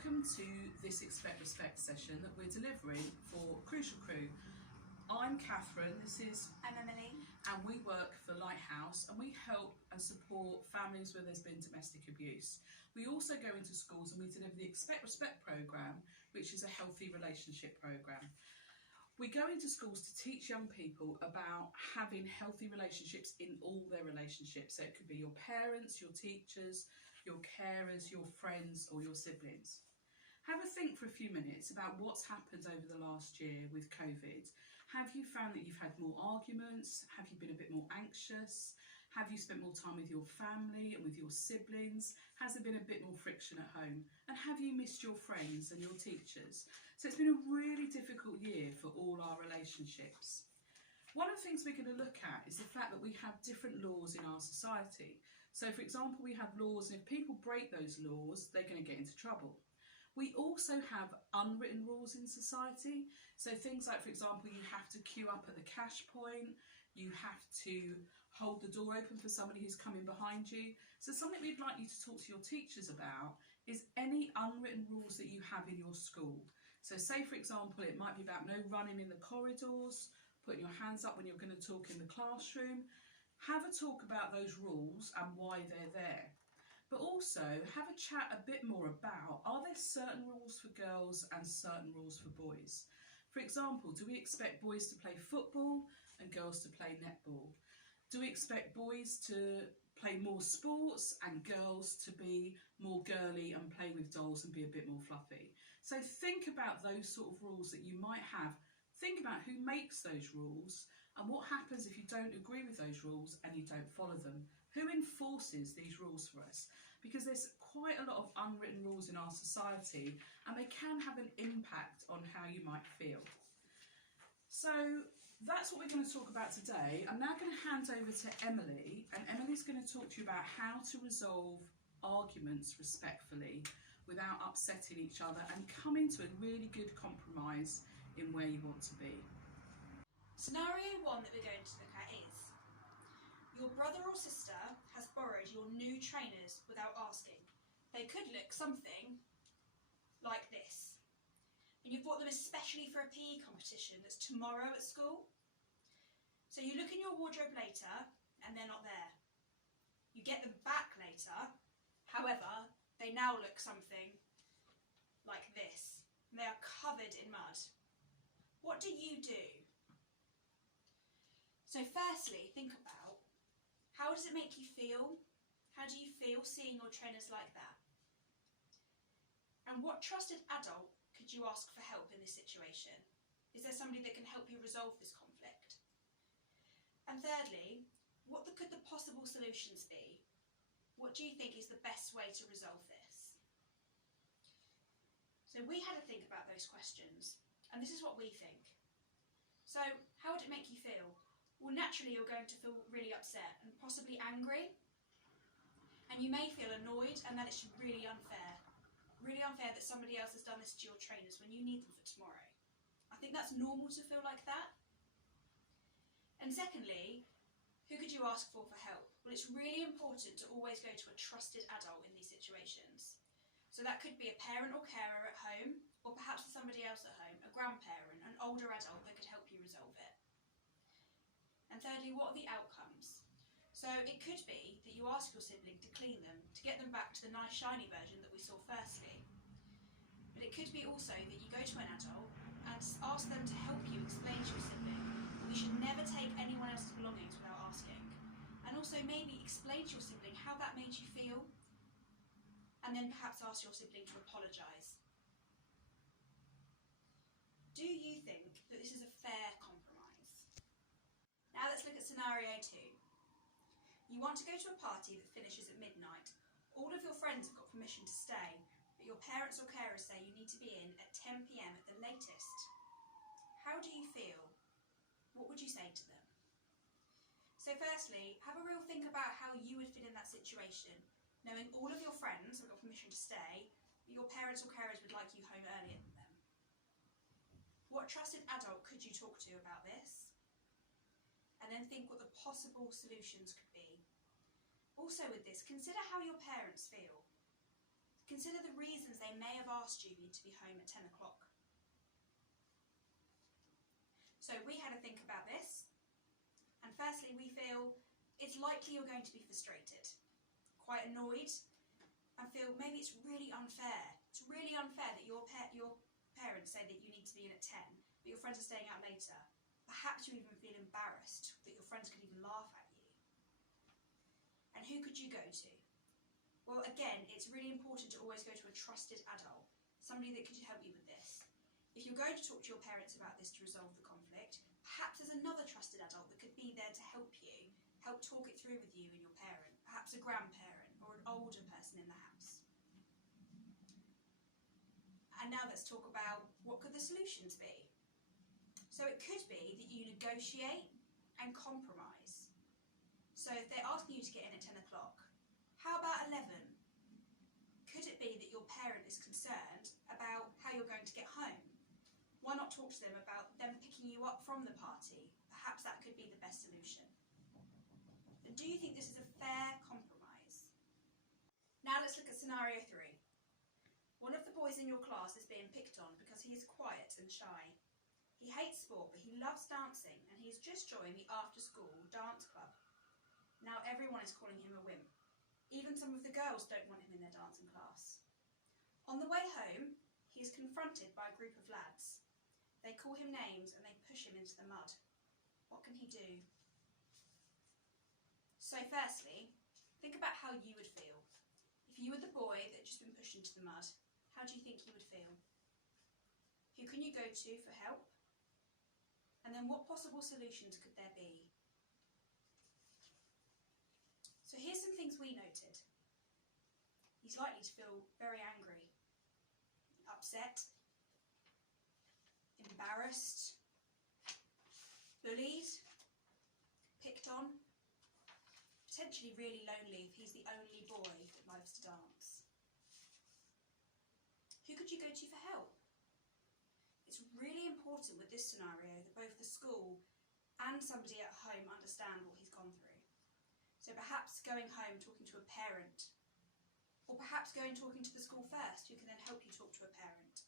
Welcome to this Expect Respect session that we're delivering for Crucial Crew. I'm Catherine, I'm Emily, and we work for Lighthouse, and we help and support families where there's been domestic abuse. We also go into schools and we deliver the Expect Respect programme, which is a healthy relationship programme. We go into schools to teach young people about having healthy relationships in all their relationships. So it could be your parents, your teachers, your carers, your friends or your siblings. Have a think for a few minutes about what's happened over the last year with COVID. Have you found that you've had more arguments? Have you been a bit more anxious? Have you spent more time with your family and with your siblings? Has there been a bit more friction at home? And have you missed your friends and your teachers? So it's been a really difficult year for all our relationships. One of the things we're going to look at is the fact that we have different laws in our society. So for example, we have laws, and if people break those laws, they're going to get into trouble. We also have unwritten rules in society. So things like, for example, you have to queue up at the cash point, you have to hold the door open for somebody who's coming behind you. So something we'd like you to talk to your teachers about is any unwritten rules that you have in your school. So say, for example, it might be about no running in the corridors, putting your hands up when you're going to talk in the classroom. Have a talk about those rules and why they're there. But also have a chat a bit more about, are there certain rules for girls and certain rules for boys? For example, do we expect boys to play football and girls to play netball? Do we expect boys to play more sports and girls to be more girly and play with dolls and be a bit more fluffy? So think about those sort of rules that you might have. Think about who makes those rules and what happens if you don't agree with those rules and you don't follow them. Who enforces these rules for us? Because there's quite a lot of unwritten rules in our society and they can have an impact on how you might feel. So that's what we're going to talk about today. I'm now going to hand over to Emily, and Emily's going to talk to you about how to resolve arguments respectfully without upsetting each other and coming to a really good compromise in where you want to be. Scenario 1 that we're going to look at is, your brother or sister has borrowed your new trainers without asking. They could look something like this. And you've bought them especially for a PE competition that's tomorrow at school. So you look in your wardrobe later and they're not there. You get them back later, however, they now look something like this. And they are covered in mud. What do you do? So firstly, think about, how does it make you feel? How do you feel seeing your trainers like that? And what trusted adult could you ask for help in this situation? Is there somebody that can help you resolve this conflict? And thirdly, what could the possible solutions be? What do you think is the best way to resolve this? So we had to think about those questions, and this is what we think. So how would it make you feel? Well, naturally you're going to feel really upset and possibly angry, and you may feel annoyed and that it's really unfair. Really unfair that somebody else has done this to your trainers when you need them for tomorrow. I think that's normal to feel like that. And secondly, who could you ask for help? Well, it's really important to always go to a trusted adult in these situations. So that could be a parent or carer at home, or perhaps somebody else at home, a grandparent, an older adult that could help you resolve it. And thirdly, what are the outcomes? So it could be that you ask your sibling to clean them, to get them back to the nice shiny version that we saw firstly. But it could be also that you go to an adult and ask them to help you explain to your sibling that we should never take anyone else's belongings without asking. And also maybe explain to your sibling how that made you feel, and then perhaps ask your sibling to apologise. Do you think that this is a fair compromise? Now let's look at scenario 2. You want to go to a party that finishes at midnight. All of your friends have got permission to stay, but your parents or carers say you need to be in at 10 PM at the latest. How do you feel? What would you say to them? So firstly, have a real think about how you would fit in that situation, knowing all of your friends have got permission to stay, but your parents or carers would like you home earlier than them. What trusted adult could you talk to about this? And then think what the possible solutions could be. Also with this, consider how your parents feel. Consider the reasons they may have asked trust you need to be home at 10 o'clock. So we had to think about this, and firstly we feel it's likely you're going to be frustrated, quite annoyed, and feel maybe it's really unfair. It's really unfair that your parents say that you need to be in at 10, but your friends are staying out later. Perhaps you even feel embarrassed that your friends could even laugh at you. And who could you go to? Well, again, it's really important to always go to a trusted adult, somebody that could help you with this. If you're going to talk to your parents about this to resolve the conflict, perhaps there's another trusted adult that could be there to help you, help talk it through with you and your parent, perhaps a grandparent or an older person in the house. And now let's talk about what could the solutions be. So it could be that you negotiate and compromise. So if they're asking you to get in at 10 o'clock, how about 11? Could it be that your parent is concerned about how you're going to get home? Why not talk to them about them picking you up from the party? Perhaps that could be the best solution. But do you think this is a fair compromise? Now let's look at scenario 3. One of the boys in your class is being picked on because he is quiet and shy. He hates sport, but he loves dancing, and he's just joined the after-school dance club. Now everyone is calling him a wimp. Even some of the girls don't want him in their dancing class. On the way home, he is confronted by a group of lads. They call him names and they push him into the mud. What can he do? So firstly, think about how you would feel. If you were the boy that had just been pushed into the mud, how do you think you would feel? Who can you go to for help? And then what possible solutions could there be? So here's some things we noted. He's likely to feel very angry, upset, embarrassed, bullied, picked on, potentially really lonely if he's the only boy that loves to dance. Who could you go to for help? It's really important with this scenario that both the school and somebody at home understand what he's gone through. So perhaps going home talking to a parent, or perhaps going talking to the school first, who can then help you talk to a parent.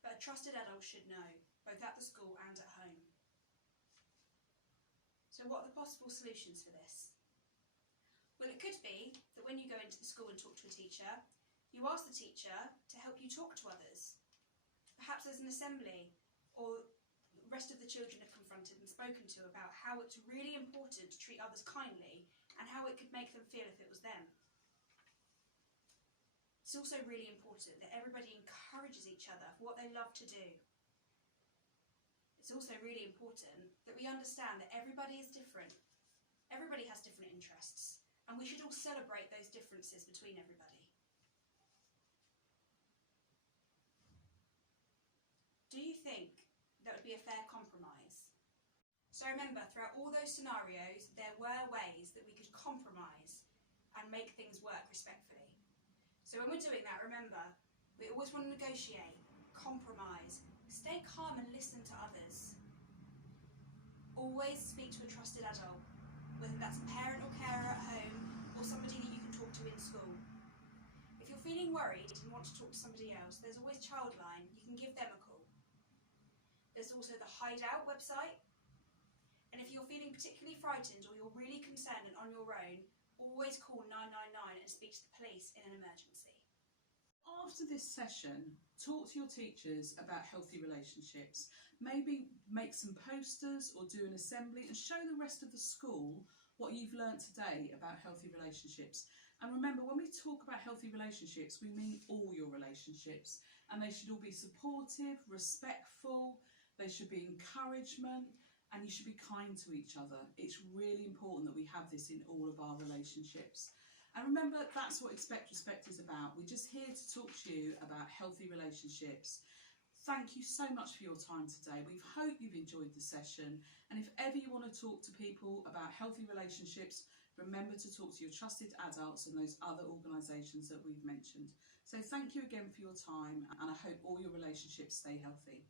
But a trusted adult should know, both at the school and at home. So what are the possible solutions for this? Well, it could be that when you go into the school and talk to a teacher, you ask the teacher to help you talk to others. Perhaps there's an assembly, or the rest of the children have confronted and spoken to about how it's really important to treat others kindly and how it could make them feel if it was them. It's also really important that everybody encourages each other for what they love to do. It's also really important that we understand that everybody is different. Everybody has different interests, and we should all celebrate those differences between everybody. Do you think that would be a fair compromise? So remember, throughout all those scenarios, there were ways that we could compromise and make things work respectfully. So when we're doing that, remember, we always want to negotiate, compromise, stay calm and listen to others. Always speak to a trusted adult, whether that's a parent or carer at home, or somebody that you can talk to in school. If you're feeling worried and want to talk to somebody else, there's always Childline. You can give them a call. There's also the Hideout website. And if you're feeling particularly frightened or you're really concerned and on your own, always call 999 and speak to the police in an emergency. After this session, talk to your teachers about healthy relationships. Maybe make some posters or do an assembly and show the rest of the school what you've learnt today about healthy relationships. And remember, when we talk about healthy relationships, we mean all your relationships, and they should all be supportive, respectful, they should be encouragement, and you should be kind to each other. It's really important that we have this in all of our relationships. And remember, that's what Expect Respect is about. We're just here to talk to you about healthy relationships. Thank you so much for your time today. We hope you've enjoyed the session. And if ever you want to talk to people about healthy relationships, remember to talk to your trusted adults and those other organisations that we've mentioned. So thank you again for your time, and I hope all your relationships stay healthy.